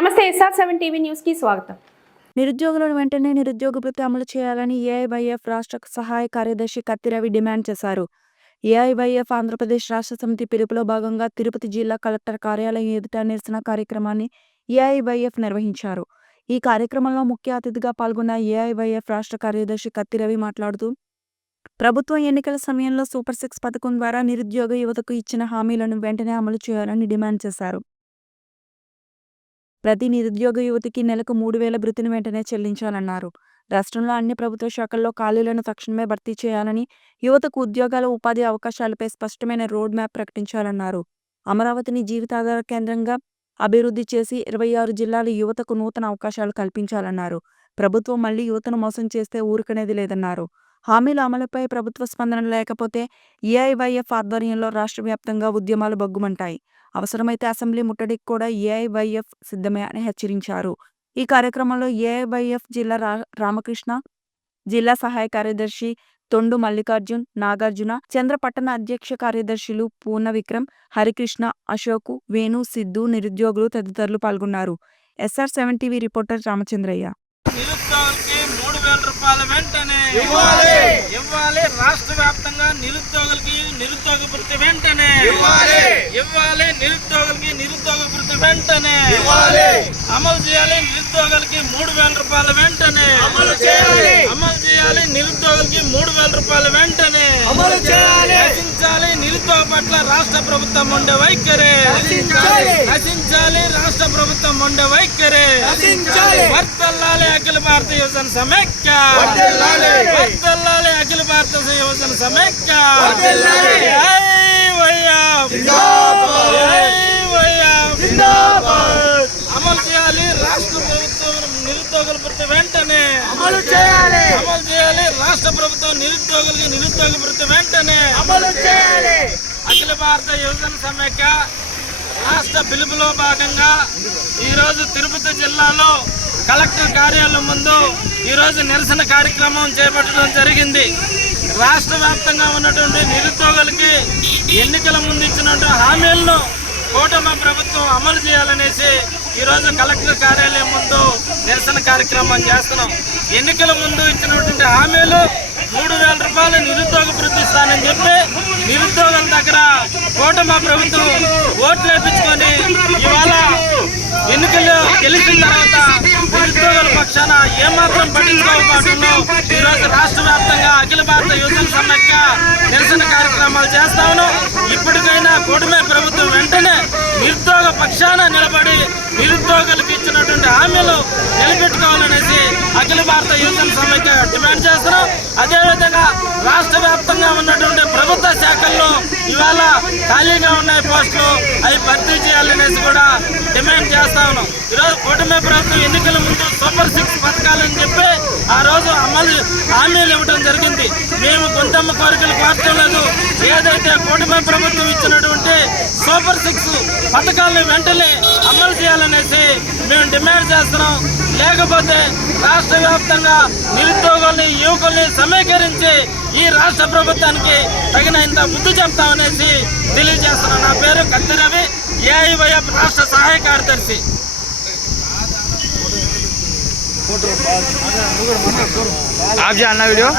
నమస్తే SR7 TV news కి స్వాగతం. నిరుద్యోగులను వెంటనే నిరుద్యోగ భృతి అమలు చేయాలని ఏఐవైఎఫ్ రాష్ట్ర సహాయ కార్యదర్శి కత్తి రవి డిమాండ్ చేశారు. ఏఐవైఎఫ్ ఆంధ్రప్రదేశ్ రాష్ట్ర సమితి పిలుపులో భాగంగా తిరుపతి జిల్లా కలెక్టర్ కార్యాలయం ఎదుట నిరసన కార్యక్రమాన్ని ఏఐవైఎఫ్ నిర్వహించారు. ఈ కార్యక్రమంలో ముఖ్య అతిథిగా పాల్గొన్న ఏఐవైఎఫ్ రాష్ట్ర కార్యదర్శి కత్తి రవి మాట్లాడుతూ, ప్రభుత్వం ఎన్నికల సమయంలో సూపర్ 6 పథకం ద్వారా నిరుద్యోగ యువతకు ఇచ్చిన హామీలను వెంటనే అమలు చేయాలని డిమాండ్ చేశారు. ప్రతి నిరుద్యోగ యువతికి నెలకు 3,000 భృతిని వెంటనే చెల్లించాలన్నారు. రాష్ట్రంలో అన్ని ప్రభుత్వ శాఖల్లో ఖాళీలను తక్షణమే భర్తీ చేయాలని, యువతకు ఉద్యోగాల ఉపాధి అవకాశాలపై స్పష్టమైన రోడ్ మ్యాప్ ప్రకటించాలన్నారు. అమరావతిని జీవితాధార కేంద్రంగా అభివృద్ధి చేసి 26 జిల్లాల యువతకు నూతన అవకాశాలు కల్పించాలన్నారు. ప్రభుత్వం మళ్లీ యువతను మోసం చేస్తే ఊరుకునేది లేదన్నారు. హామీల అమలుపై ప్రభుత్వ స్పందన లేకపోతే ఏఐవైఎఫ్ ఆధ్వర్యంలో రాష్ట్ర వ్యాప్తంగా ఉద్యమాలు బగ్గుమంటాయి. అవసరమైతే అసెంబ్లీ ముట్టడికి కూడా ఏఐవైఎఫ్ సిద్ధమే అని హెచ్చరించారు. ఈ కార్యక్రమంలో ఏఐవైఎఫ్ జిల్లా రామకృష్ణ, జిల్లా సహాయ కార్యదర్శి తొండు మల్లికార్జున్, నాగార్జున, చంద్ర పట్టణ అధ్యక్ష కార్యదర్శులు పూర్ణ విక్రమ్, హరికృష్ణ, అశోకు, వేణు, సిద్ధు, నిరుద్యోగులు తదితరులు పాల్గొన్నారు. SR7 TV reporter Ramachandraiah. నిరుద్యోగులకి 3,000 రూపాయలు వెంటనే ఇవ్వాలి. రాష్ట్ర వ్యాప్తంగా నిరుద్యోగులకి నిరుద్యోగ భృతి వెంటనే ఇవ్వాలి. నిరుద్యోగులకి నిరుద్యోగ భృతి వెంటనే అమలు చేయాలి. నిరుద్యోగులకి 3,000 రూపాయలు వెంటనే అమలు చేయాలి. నిరుద్యోగులకి 3,000 రూపాయలు వెంటనే రచించాలి. నిరుద్యోగ పట్ల రాష్ట్ర ప్రభుత్వం ఉండే వైఖరి రచించాలి. రాష్ట్ర ప్రభుత్వం ఉండే వైఖరి వర్తల్లాలి. అఖిల భారత యువజన సమైక్య వర్తల్లాలి. అఖిల భారత యువజన సమైక్య అమలు చేయాలి. రాష్ట్ర ప్రభుత్వం నిరుద్యోగుల భృతి వెంటనే అమలు చేయాలి. రాష్ట్ర ప్రభుత్వం నిరుద్యోగులకి నిరుద్యోగ భృతి వెంటనే అమలు చేయాలి. అఖిల భారత యువజన సమైక్య రాష్ట్ర పిలుపులో భాగంగా ఈరోజు తిరుపతి జిల్లాలో కలెక్టర్ కార్యాలయం ముందు ఈరోజు నిరసన కార్యక్రమం చేపట్టడం జరిగింది. రాష్ట్ర వ్యాప్తంగా ఉన్నటువంటి నిరుద్యోగులకి ఎన్నికల ముందు ఇచ్చినటువంటి హామీలను కూటమి ప్రభుత్వం అమలు చేయాలనేసి ఈరోజు కలెక్టర్ కార్యాలయం ముందు నిరసన కార్యక్రమం చేస్తున్నాం. ఎన్నికల ముందు ఇచ్చినటువంటి హామీలు 3,000 రూపాయలు నిరుద్యోగ భృతి ఇస్తానని చెప్పి నిరుద్యోగుల దగ్గర కూటమి ప్రభుత్వం ఓట్లు వేయించుకొని ఇవాళ ఎన్నికల్లో గెలిచిన తర్వాత నిరుద్యోగుల పక్షాన ఏమాత్రం పట్టించుకోకపోవడంలో ఈరోజు రాష్ట్ర వ్యాప్తంగా అఖిల భారత యువజన సమైక్య నిరసన కార్యక్రమాలు చేస్తా ఉన్నాం. ఇప్పటికైనా కూటమి ప్రభుత్వం వెంటనే నిరుద్యోగ పక్షాన నిలబడి నిరుద్యోగులకు ఇచ్చినటువంటి హామీలు నిలబెట్టుకోవాలనేసి అఖిల భారత యువజన సమైక్య డిమాండ్ చేస్తున్నాం. అదేవిధంగా రాష్ట్ర వ్యాప్తంగా ఉన్నటువంటి ప్రభుత్వ శాఖల్లో ఇవాళ ఖాళీగా ఉన్నాయి పోస్టులు, అవి భర్తీ చేయాలనేసి కూడా డిమాండ్ చేస్తా ఉన్నాం. ఈరోజు కూటమి ప్రభుత్వం ఎన్నికల ముందు సూపర్ 6 పథకాలని చెప్పి ఆ రోజు అమలు హామీలు ఇవ్వడం జరిగింది. మేము కొంతమ్మ కోరికలు కోరటం లేదు. ఏదైతే కూటమి ప్రభుత్వం ఇచ్చినటువంటి సూపర్ 6 పథకాలను వెంటనే అమలు చేయాలనేసి మేము డిమాండ్ చేస్తున్నాం. లేకపోతే రాష్ట్ర వ్యాప్తంగా నిరుద్యోగుల్ని యువకుల్ని సమీకరించి ఈ రాష్ట్ర ప్రభుత్వానికి తగినంత బుద్ధి చెప్తామనేసి తెలియజేస్తున్నాం. నా పేరు కత్తి రవి, ఏఐవైఎఫ్ రాష్ట్ర సహాయ కార్యదర్శి. आप जानना वीडियो